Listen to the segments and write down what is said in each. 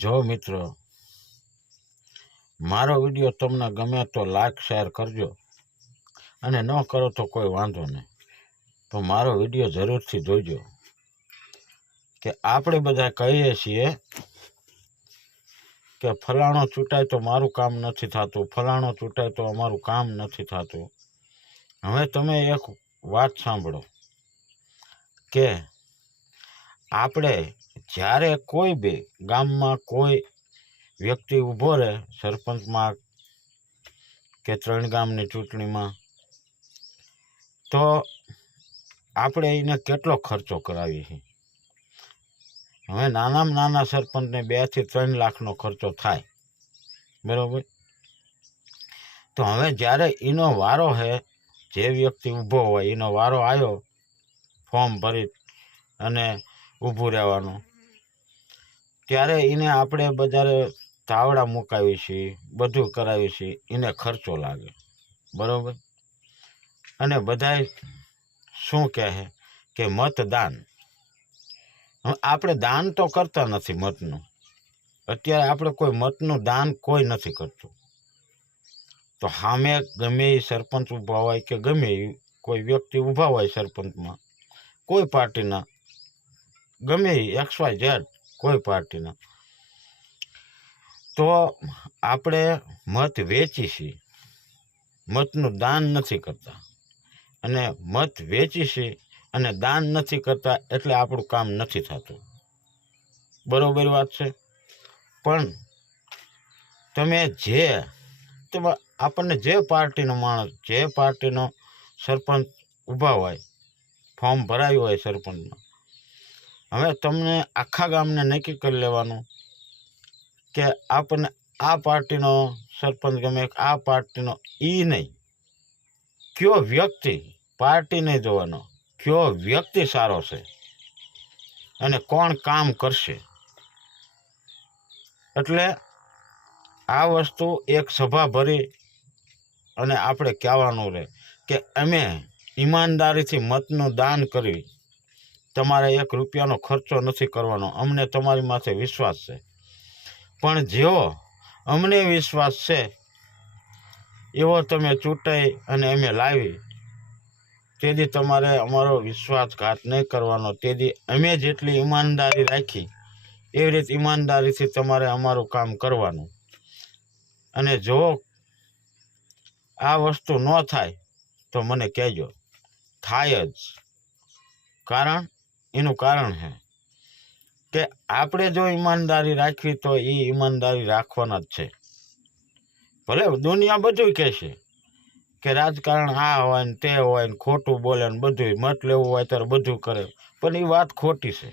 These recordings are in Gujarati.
જો મિત્રો મારો વિડીયો તમને ગમે તો લાઈક શેર કરજો અને ન કરો તો કોઈ વાંધો નહીં, તો મારો વિડીયો જરૂરથી જોજો કે આપણે બધા કહીએ છીએ કે ફલાણો ચૂંટાય તો મારું કામ નથી થતું, ફલાણો ચૂંટાય તો અમારું કામ નથી થતું। હવે તમે એક વાત સાંભળો કે આપણે જ્યારે કોઈ બી ગામમાં કોઈ વ્યક્તિ ઊભો રહે સરપંચમાં કે 3 ગામની ચૂંટણીમાં, તો આપણે એને કેટલો ખર્ચો કરાવીએ છીએ। હવે નાનામાં નાના સરપંચને 2 થી 3 લાખનો ખર્ચો થાય, બરાબર। તો હવે જ્યારે એનો વારો છે, જે વ્યક્તિ ઊભો હોય એનો વારો આવ્યો ફોર્મ ભરી અને ઊભું રહેવાનું, ત્યારે એને આપણે બજારે તાવડા મુકાવી છીએ, બધું કરાવી છીએ, એને ખર્ચો લાગે, બરાબર। અને બધાય શું કહે કે મતદાન, આપણે દાન તો કરતા નથી મતનું, અત્યારે આપણે કોઈ મતનું દાન કોઈ નથી કરતું। તો સામે ગમે એ સરપંચ ઊભા હોય કે ગમે કોઈ વ્યક્તિ ઊભા હોય સરપંચમાં કોઈ પાર્ટીના, ગમે XYZ કોઈ પાર્ટીના, તો આપણે મત વેચી છીએ, મતનું દાન નથી કરતા। અને મત વેચી છીએ અને દાન નથી કરતા એટલે આપણું કામ નથી થતું, બરોબર વાત છે। પણ તમે આપણને જે પાર્ટીનો માણસ, જે પાર્ટીનો સરપંચ ઊભા હોય, ફોર્મ ભરાયું હોય સરપંચમાં, હવે તમને આખા ગામને નક્કી કરી લેવાનું કે આપણને આ પાર્ટીનો સરપંચ ગમે, આ પાર્ટીનો, એ નહીં, કયો વ્યક્તિ, પાર્ટી નહીં જોવાનો, કયો વ્યક્તિ સારો છે અને કોણ કામ કરશે। એટલે આ વસ્તુ એક સભા ભરી અને આપણે કહેવાનું રહે કે અમે ઈમાનદારીથી મતનું દાન કરવી, તમારે 1 રૂપિયાનો ખર્ચો નથી કરવાનો, અમને તમારી માથે વિશ્વાસ છે। પણ જેવો અમને વિશ્વાસ છે એવો તમે ચૂંટાઈ અને અમે લાવી, તેથી તમારે અમારો વિશ્વાસઘાત નહીં કરવાનો, તેથી અમે જેટલી ઈમાનદારી રાખી એવી રીતે ઈમાનદારીથી તમારે અમારું કામ કરવાનું। અને જો આ વસ્તુ ન થાય તો મને કહેજો, થાય જ, એનું કારણ છે કે આપણે જો ઈમાનદારી રાખવી તો એ ઈમાનદારી રાખવાના જ છે। ભલે દુનિયા બધું કહેશે કે રાજકારણ આ હોય ને તે હોય ને ખોટું બોલે ને બધું, મત લેવું હોય ત્યારે બધું કરે, પણ એ વાત ખોટી છે।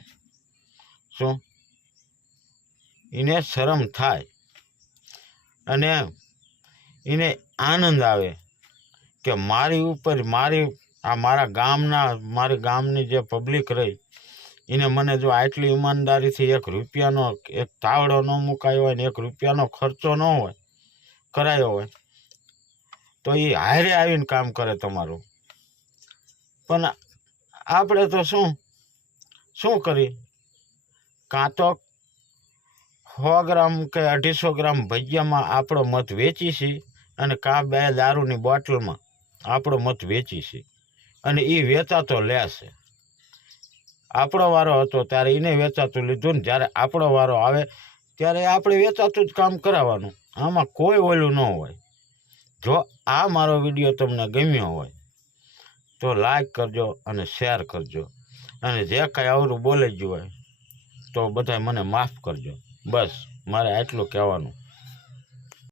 શું એને શરમ થાય અને એને આનંદ આવે કે મારી ઉપર મારી ગામની જે પબ્લિક રહી એને મને જો આટલી ઈમાનદારીથી 1 રૂપિયાનો એક તાવડો ન મુકાયો હોય ને 1 રૂપિયાનો ખર્ચો ન હોય કરાયો હોય તો એ હારે આવીને કામ કરે તમારું। પણ આપણે તો શું કરી, કાં તો 100 ગ્રામ કે 250 ગ્રામ ભજીયામાં આપણો મત વેચી છીએ અને કાં 2 દારૂની બોટલમાં આપણો મત વેચી છીએ, અને એ વેચાતો લેશે। આપણો વારો હતો ત્યારે એને વેચાતું લીધું ને જ્યારે આપણો વારો આવે ત્યારે આપણે વેચાતું જ કામ કરાવવાનું, આમાં કોઈ ઓલું ન હોય। જો આ મારો વિડીયો તમને ગમ્યો હોય તો લાઈક કરજો અને શેર કરજો, અને જે કાંઈ અવરું બોલાઈ ગયું હોય તો બધાય મને માફ કરજો, બસ મારે આટલું કહેવાનું।